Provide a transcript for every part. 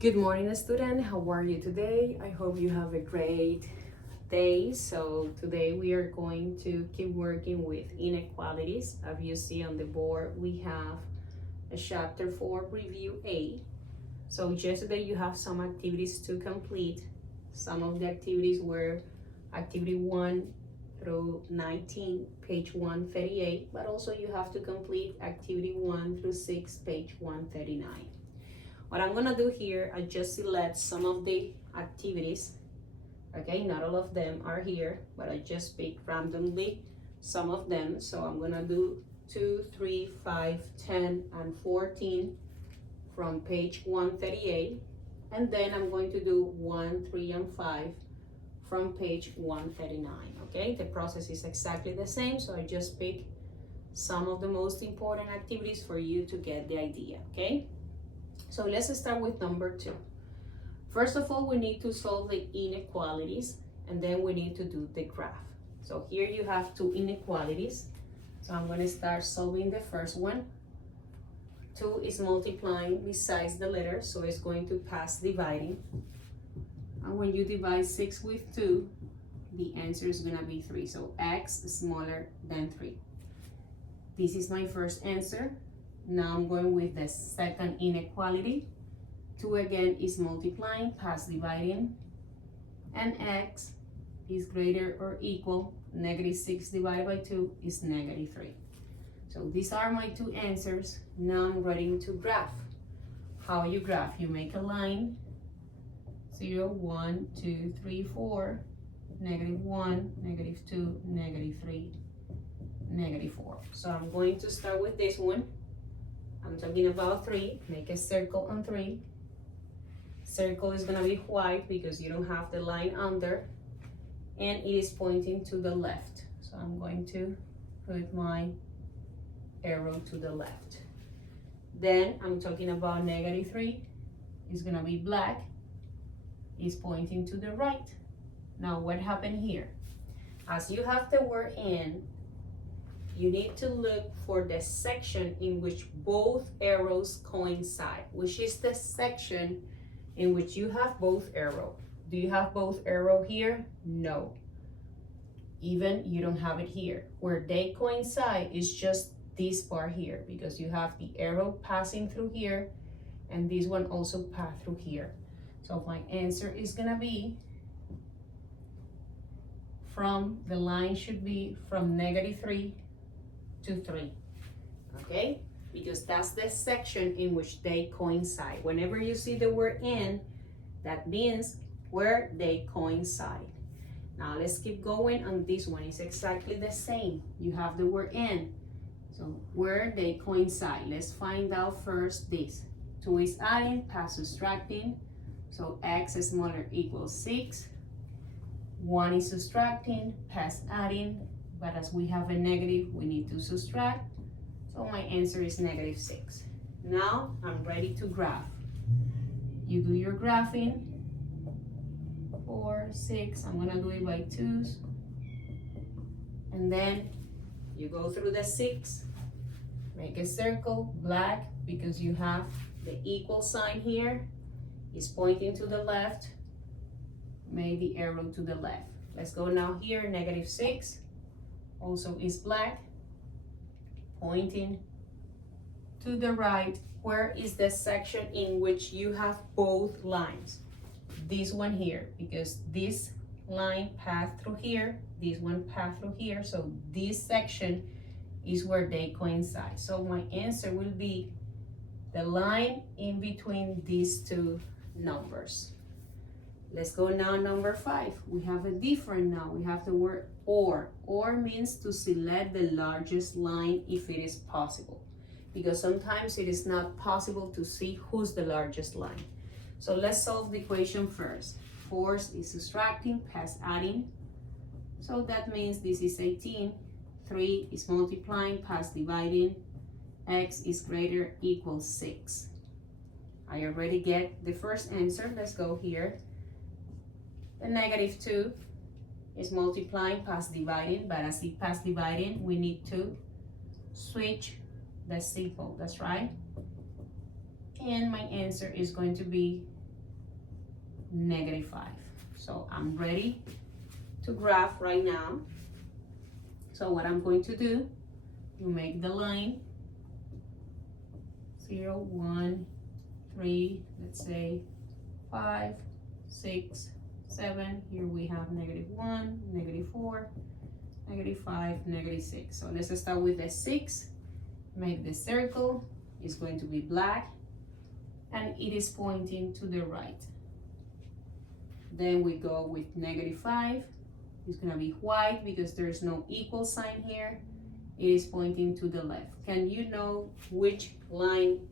Good morning, student. How are you today? I hope you have a great day. So today we are going to keep working with inequalities. As you see on the board, we have a chapter 4 review A. So yesterday you have some activities to complete. Some of the activities were activity 1 through 19, page 138, but also you have to complete activity 1 through 6, page 139. What I'm gonna do here, I just select some of the activities. Okay, not all of them are here, but I just pick randomly some of them. So I'm gonna do 2, 3, 5, 10, and 14 from page 138. And then I'm going to do 1, 3, and 5 from page 139. Okay, the process is exactly the same, so I just pick some of the most important activities for you to get the idea. Okay, so let's start with number 2. First of all, we need to solve the inequalities, and then we need to do the graph. So here you have 2 inequalities. So I'm going to start solving the first one. 2 is multiplying besides the letter, so it's going to pass dividing. And when you divide 6 with 2, the answer is going to be 3. So x is smaller than 3. This is my first answer. Now I'm going with the second inequality. 2 again is multiplying, past dividing, and x is greater or equal, -6 divided by 2 is -3. So these are my 2 answers. Now I'm ready to graph. How you graph? You make a line, 0, 1, 2, 3, 4, -1, -2, -3, -4. So I'm going to start with this one. I'm talking about 3, make a circle on 3. Circle is gonna be white because you don't have the line under, and it is pointing to the left. So I'm going to put my arrow to the left. Then I'm talking about -3, it's gonna be black, it's pointing to the right. Now what happened here? As you have the word in, you need to look for the section in which both arrows coincide, which is the section in which you have both arrow. Do you have both arrow here? No. Even you don't have it here. Where they coincide is just this part here, because you have the arrow passing through here, and this one also pass through here. So my answer is gonna be the line should be from -3 to 3, okay? Because that's the section in which they coincide. Whenever you see the word in, that means where they coincide. Now let's keep going on this one. It's exactly the same. You have the word in, so where they coincide. Let's find out first this. 2 is adding, past subtracting, so x is smaller equals 6. 1 is subtracting, past adding, but as we have a negative, we need to subtract. So my answer is -6. Now I'm ready to graph. You do your graphing. 4, 6, I'm gonna do it by 2s. And then you go through the 6, make a circle, black, because you have the equal sign here. It's pointing to the left. Make the arrow to the left. Let's go now here, -6, also is black, pointing to the right. Where is the section in which you have both lines? This one here, because this line passed through here, this one passed through here, so this section is where they coincide. So my answer will be the line in between these 2 numbers. Let's go now number 5. We have a different now. We have the word or. Or means to select the largest line if it is possible, because sometimes it is not possible to see who's the largest line. So let's solve the equation first. 4 is subtracting, past adding, so that means this is 18. 3 is multiplying, past dividing, x is greater equals 6. I already get the first answer. Let's go here. The -2 is multiplying, past dividing, but as it past dividing, we need to switch the symbol, that's right. And my answer is going to be -5. So I'm ready to graph right now. So what I'm going to do, you make the line 0, 1, 3, let's say 5, 6, 7. Here we have -1, -4, -5, -6. So let's start with the 6. Make the circle. It's going to be black and it is pointing to the right. Then we go with -5. It's gonna be white because there's no equal sign here. It is pointing to the left. Can you know which line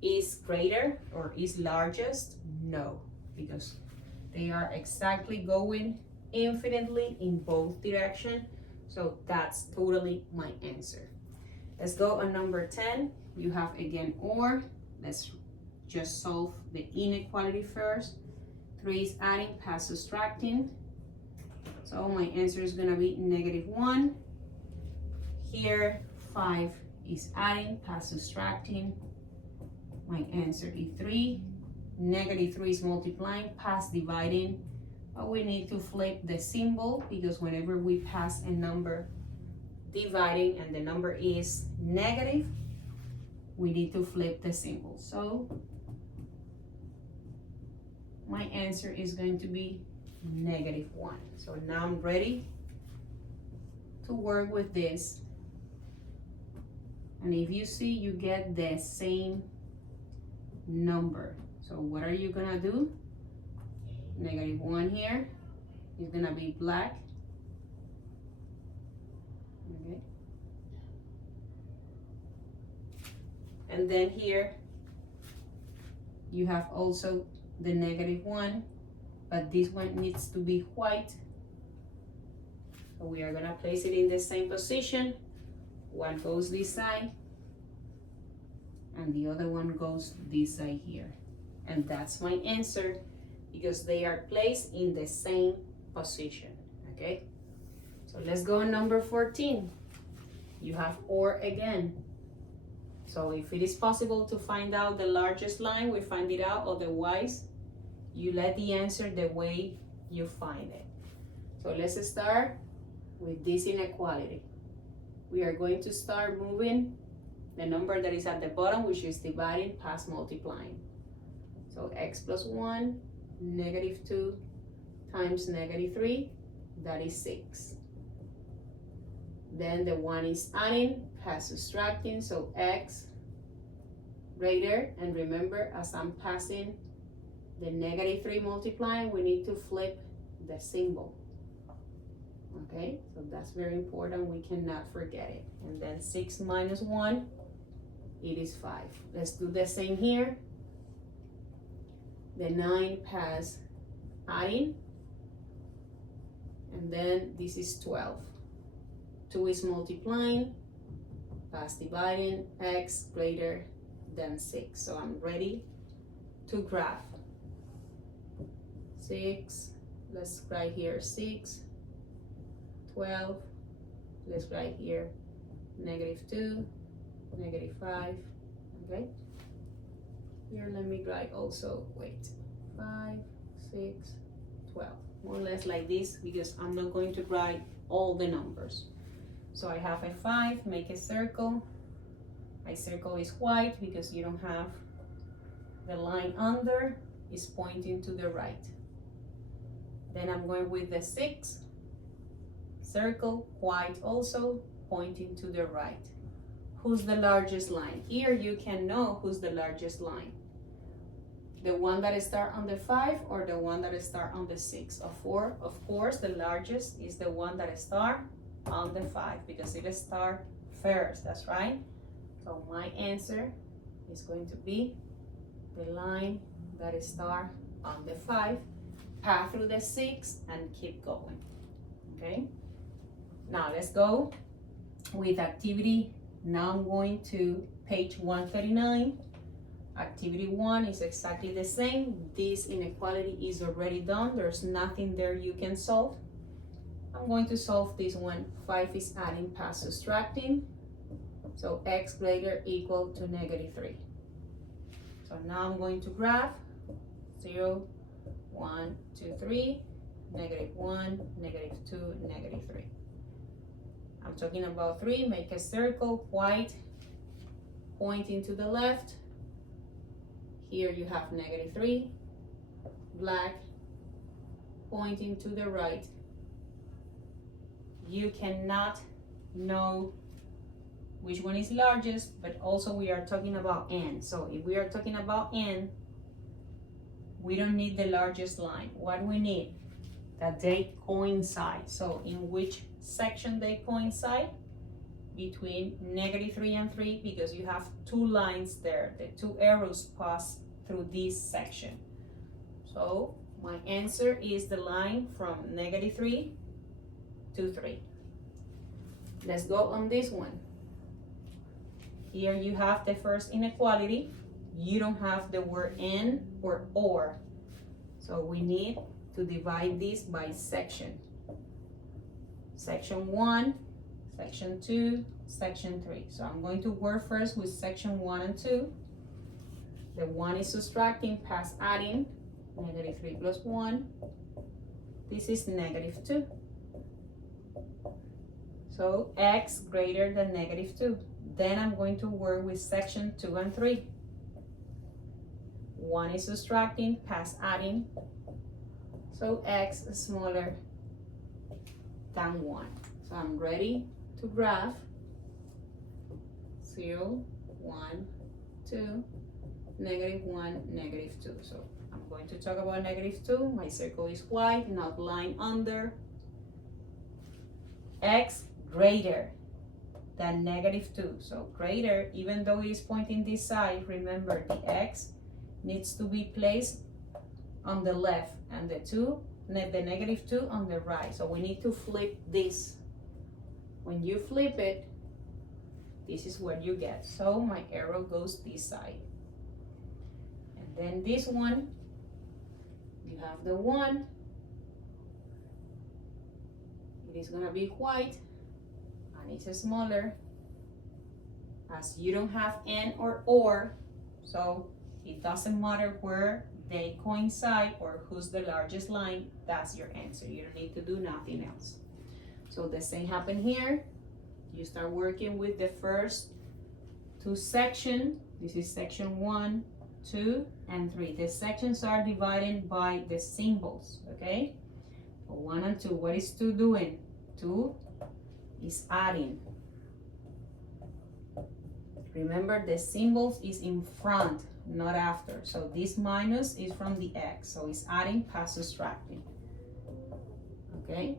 is greater or is largest? No, because they are exactly going infinitely in both directions. So that's totally my answer. Let's go on number 10. You have again OR. Let's just solve the inequality first. 3 is adding past subtracting. So my answer is gonna be -1. Here, 5 is adding past subtracting. My answer is 3. -3 is multiplying past dividing. But we need to flip the symbol because whenever we pass a number dividing and the number is negative, we need to flip the symbol. So my answer is going to be -1. So now I'm ready to work with this. And if you see, you get the same number. So what are you gonna do? -1 here is gonna be black. Okay. And then here you have also the -1, but this one needs to be white. So we are gonna place it in the same position. One goes this side and the other one goes this side here. And that's my answer because they are placed in the same position, okay? So let's go on number 14. You have OR again. So if it is possible to find out the largest line, we find it out. Otherwise, you let the answer the way you find it. So let's start with this inequality. We are going to start moving the number that is at the bottom, which is dividing past multiplying. So x plus 1, -2 times -3, that is 6. Then the 1 is adding, past subtracting, so x greater, and remember, as I'm passing the -3 multiplying, we need to flip the symbol. Okay, so that's very important, we cannot forget it. And then 6 minus 1, it is 5. Let's do the same here. The 9 past adding, and then this is 12. 2 is multiplying, past dividing, x greater than 6. So I'm ready to graph. 6, let's write here 6, 12, let's write here -2, -5, okay? Here, let me write also, wait, 5, 6, 12. More or less like this because I'm not going to write all the numbers. So I have a 5, make a circle. My circle is white because you don't have the line under, is pointing to the right. Then I'm going with the 6, circle, white also, pointing to the right. Who's the largest line? Here you can know who's the largest line. The one that starts on the 5 or the one that starts on the 6. Of course, the largest is the one that starts on the 5 because it starts first, that's right. So my answer is going to be the line that starts on the 5, pass through the 6 and keep going, okay? Now let's go with activity. Now I'm going to page 139. Activity 1 is exactly the same. This inequality is already done. There's nothing there you can solve. I'm going to solve this one. 5 is adding past subtracting. So x greater equal to -3. So now I'm going to graph 0, 1, 2, 3, negative 1, negative 2, negative 3. I'm talking about 3. Make a circle, white, pointing to the left. Here you have negative 3, black, pointing to the right. You cannot know which one is largest, but also we are talking about n. So if we are talking about n, we don't need the largest line. What we need, that they coincide. So in which section they coincide? Between negative 3 and 3, because you have two lines there. The two arrows pass through this section. So my answer is the line from negative 3 to 3. Let's go on this one. Here you have the first inequality. You don't have the word and or. So we need to divide this by section. Section 1, section 2, section 3. So I'm going to work first with section 1 and 2. The 1 is subtracting past adding. Negative 3 plus 1. This is negative 2. So x greater than negative 2. Then I'm going to work with section 2 and 3. 1 is subtracting past adding. So x is smaller than 1. So I'm ready to graph 0, 1, 2, negative 1, negative 2. So I'm going to talk about negative 2. My circle is white, not line under. X greater than negative 2. So greater, even though it is pointing this side, remember the x needs to be placed on the left and the negative 2 on the right. So we need to flip this. When you flip it, this is what you get. So my arrow goes this side. And then this one, you have the 1. It is gonna be white and it's smaller, as you don't have n or, so it doesn't matter where they coincide or who's the largest line. That's your answer. You don't need to do nothing else. So the same happen here. You start working with the first two sections. This is section 1, 2, and 3. The sections are divided by the symbols, okay? So 1 and 2, what is 2 doing? 2 is adding. Remember, the symbols is in front, not after. So this minus is from the x, so it's adding past subtracting. Okay?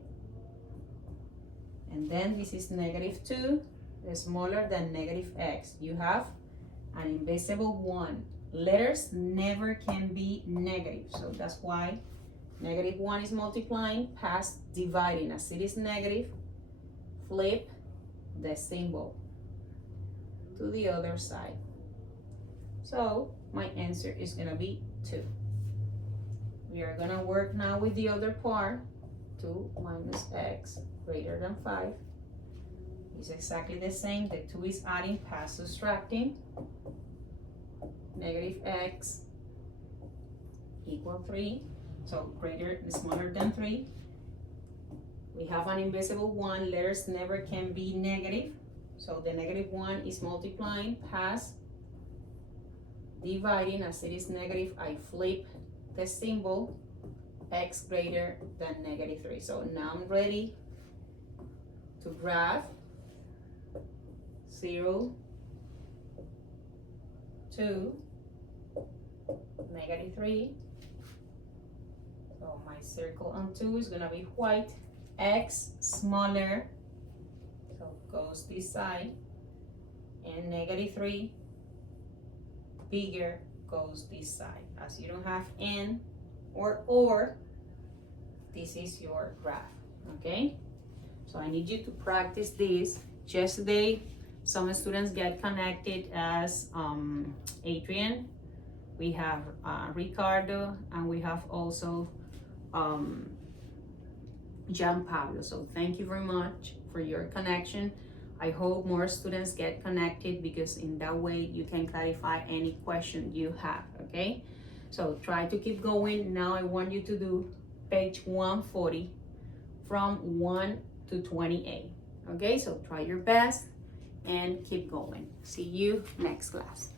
And then this is negative 2, smaller than negative x. You have an invisible 1. Letters never can be negative, so that's why negative 1 is multiplying past dividing. As it is negative, flip the symbol to the other side. So my answer is gonna be 2. We are gonna work now with the other part. 2 minus x greater than 5 is exactly the same. The 2 is adding past subtracting. Negative x equal 3. So smaller than 3. We have an invisible 1. Letters never can be negative. So the negative 1 is multiplying past dividing. As it is negative, I flip the symbol, x greater than negative 3. So now I'm ready to graph 0, 2, negative 3. So my circle on 2 is gonna be white. X smaller, so goes this side, and negative 3 bigger goes this side. As you don't have n or, this is your graph. Okay, so I need you to practice this. Yesterday some students get connected as Adrian, we have Ricardo, and we have also Gian Pablo. So thank you very much for your connection. I hope more students get connected, because in that way you can clarify any question you have. Okay, So try to keep going. Now I want you to do page 140 from 1 to 28. Okay, so try your best and keep going. See you next class.